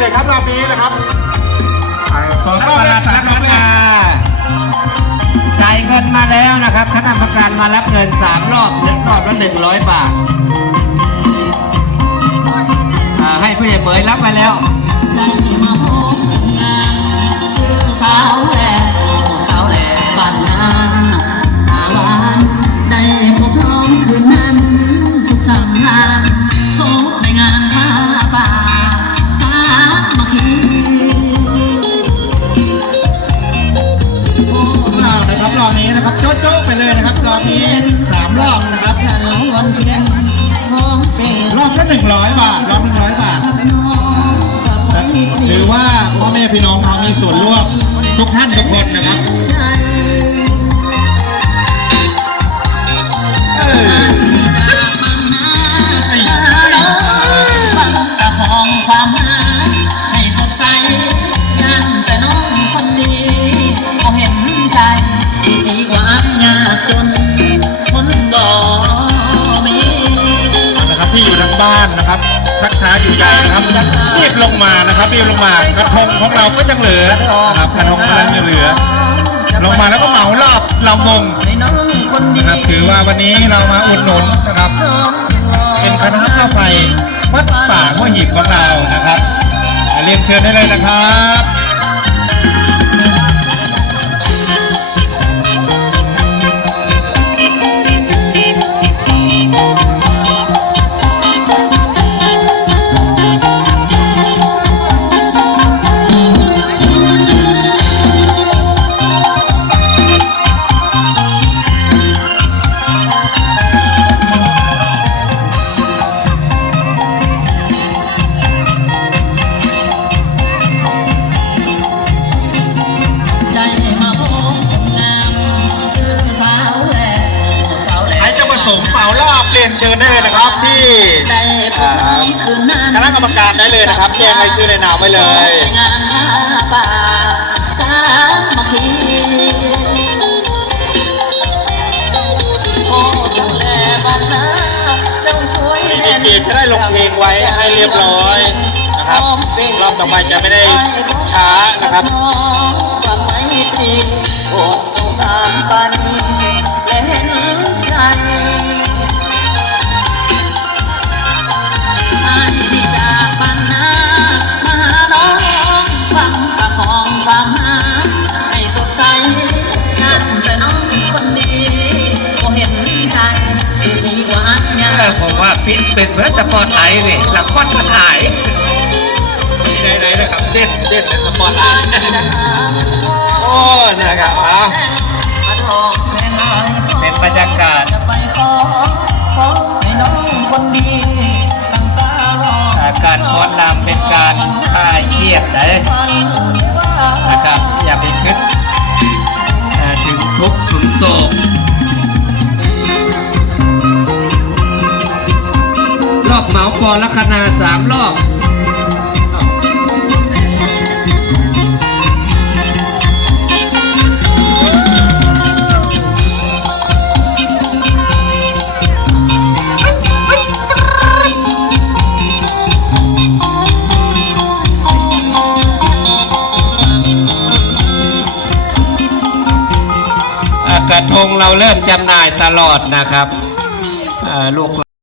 เลยครับรอบนี้นะครับสองรอบแรหลักดสานัมกรอบแรมาจ่ายเงินมาแล้วนะครับคณะกรรมการมารับเงินสามรอบหนึ่งรอบละหนึ่งร้อยบาทให้ผู้ใหญ่เบยรับมาแล้ว โจ๊ะๆไปเลยนะครับรอบนี้สามรอบนะครับรอบละหนึ่งร้อยบาทรอบหนึ่งร้อยบาทหรือว่าพ่อแม่พี่น้องเรามีส่วนร่วมทุกท่านทุกคนนะครับ บ้านนะครับ ชักช้าอยู่ใหญ่นะครับรีบลงมานะครับรีบลงมากระทงของเราก็ยังเหลือนะครับกระทงของเรายังเหลือ ลงมาแล้วก็เหมารอบเรางงให้น้องคนดีนะครับถือว่าวันนี้เรามาอุดหนุนนะครับ เป็นคณะข้าวไฟวัดป่าหัวหินของเรานะครับอ่าเรียนเชิญได้เลยนะครับ รอบเรียนเชิญได้เลยนะครับที่ได้พบน้องคืนนั้นคณะกรรมการได้เลยนะครับแจ้งรายชื่อในนามไว้เลยงานหาป่าสามัคคีโอ้สาวแหล่บ้านนาเจ้าสวยมีเกมจะได้ลงเพลงไว้ให้เรียบร้อยนะครับรอบต่อไปจะไม่ได้ช้านะครับฟังไว้ทีโปรดสงสารปานี เออผมว่าพิษเป็นเหมือนสปอร์ตไลท์นี่หลักควันมันหายไหนๆนะครับเด่นเด่นในสปอร์ตไลท์โอ้นะครับเอาเป็นบรรยากาศจะไปขอขอให้น้องคนดีตั้งตารออ่าการฟ้อนรำเป็นการคลายเครียดนะนะครับอย่าไปคิด เหมาปอลัคนาสามรอบกระทงเราเริ่มจำหน่ายตลอดนะครับลูก